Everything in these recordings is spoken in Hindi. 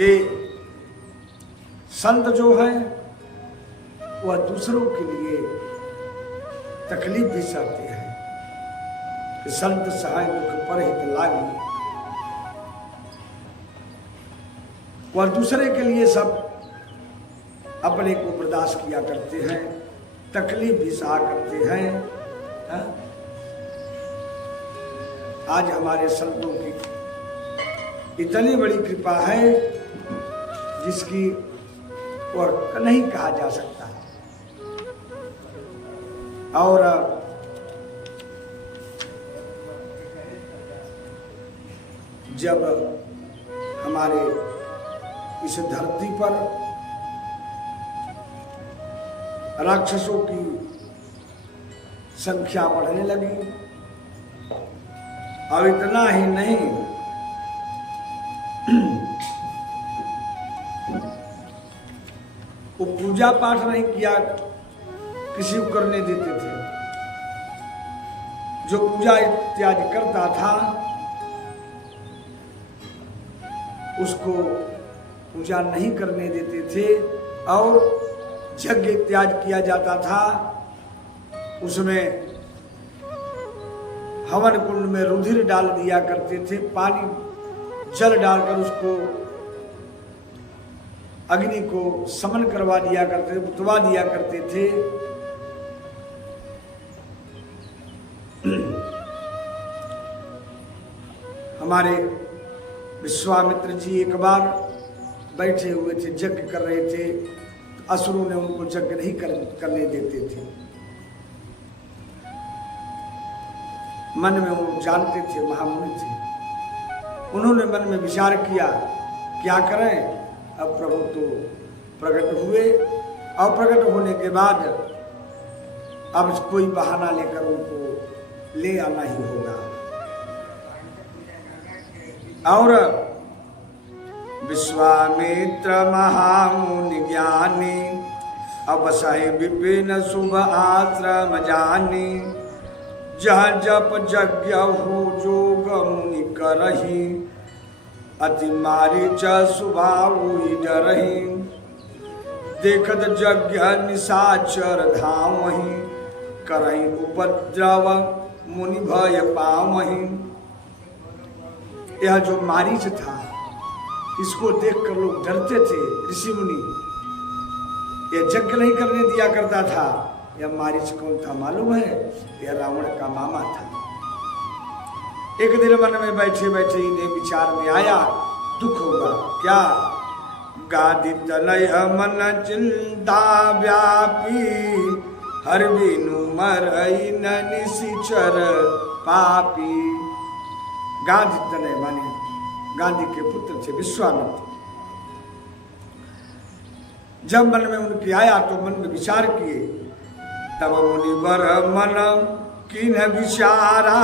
कि संत जो है वह दूसरों के लिए तकलीफ भी सहते हैं कि संत सहाय दुख पर हित लागी। वह दूसरे के लिए सब अपने को बर्दाश्त किया करते हैं, तकलीफ भी सहा करते हैं। हा? आज हमारे संतों की इतनी बड़ी कृपा है जिसकी वह नहीं कहा जा सकता। और जब हमारे इस धरती पर राक्षसों की संख्या बढ़ने लगी, अब इतना ही नहीं, वो पूजा पाठ नहीं किया किसी को करने देते थे। जो पूजा इत्यादि करता था उसको पूजा नहीं करने देते थे, और यज्ञ इत्यादि किया जाता था, उसमें हवन कुंड में रुधिर डाल दिया करते थे, पानी जल डालकर उसको अग्नि को समन करवा दिया करते थे, बुतवा दिया करते थे। हमारे विश्वामित्र जी एक बार बैठे हुए थे, यज्ञ कर रहे थे, असुरों ने उनको यज्ञ नहीं करने देते थे। मन में वो जानते थे, महामुनि थे, उन्होंने मन में विचार किया क्या करें। अब प्रभु तो प्रकट हुए, और प्रकट होने के बाद अब कोई बहाना लेकर उनको ले आना ही होगा। और विश्वामित्र महामुनि ज्ञानी, अब सहे विपिन शुभ आश्रम जानी, जहाँ जप यज्ञ हो जोग मुनि करही, अति मारीच स्वभाव डरही, देखत यज्ञ निशाचर धामहि, करही उपद्रव मुनि भय पावहि। यह जो मारीच था, इसको देखकर लोग डरते थे, ऋषि मुनि। यह यज्ञ नहीं करने दिया करता था। यह मारीच कौन था मालूम है? यह रावण का मामा था। एक दिन मन में बैठे बैठे इन्हें विचार में आया, दुख होगा क्या? गादी तनय मन चिंता व्यापी, हर बिनु मरई न निशिचर पापी। गादी तनय माने गांधी के पुत्र थे विश्वामित्र। जब मन में उनके आया तो मन में विचार किए, तब मुनिवर मन किन्ह विचारा,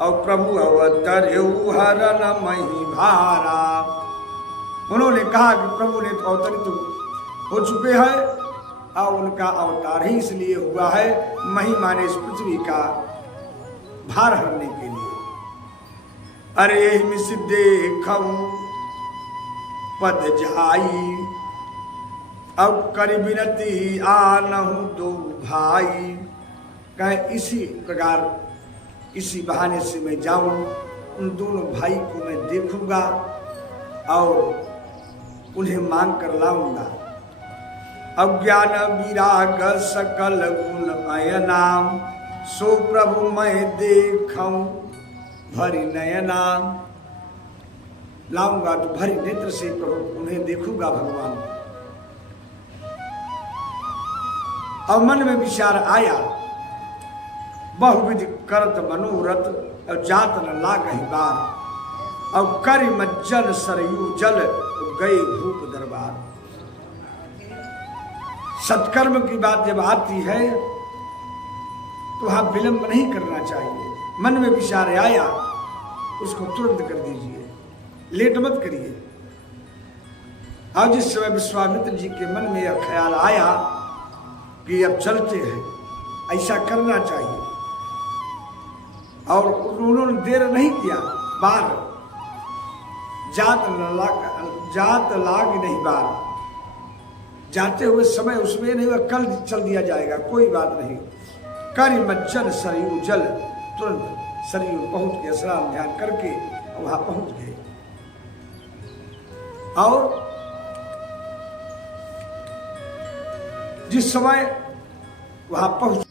और प्रभु अवतरे हरन मही भारा। उन्होंने कहा कि प्रभु ने तो अवतरित हो चुके हैं, और उनका अवतार ही इसलिए हुआ है, मही माने इस पृथ्वी का भार हरने के लिए। अरे मिस देखऊ पद जाई, अब कर विनती आनहु दो भाई। कहे इसी प्रकार इसी बहाने से मैं जाऊं, उन दोनों भाई को मैं देखूंगा और उन्हें मांग कर लाऊंगा। अज्ञान विराग सकल गुण अयनाम, सो प्रभु मैं देखूं भरी नयना। लाऊंगा तो भरी नेत्र से प्रभु उन्हें देखूंगा भगवान। और मन में विचार आया, बहुविधि करत मनोरथ, और जात न लागहि बार, और करि मज्जन सरयू जल, गए भूप दरबार। सत्कर्म की बात जब आती है तो वहां विलंब नहीं करना चाहिए। मन में विचार आया, उसको तुरंत कर दीजिए, लेट मत करिए। और जिस समय विश्वामित्र जी के मन में यह ख्याल आया कि अब चलते हैं, ऐसा करना चाहिए, और उन्होंने देर नहीं किया, बार जात लाग नहीं बार, जाते हुए समय उसमें नहीं हुआ, कल चल दिया जाएगा, कोई बात नहीं। करी मज्जन सरयू जल, तुरंत सरयू पहुंच गए, स्नान ध्यान करके वहां पहुंच गए। और जिस समय वहां पहुंच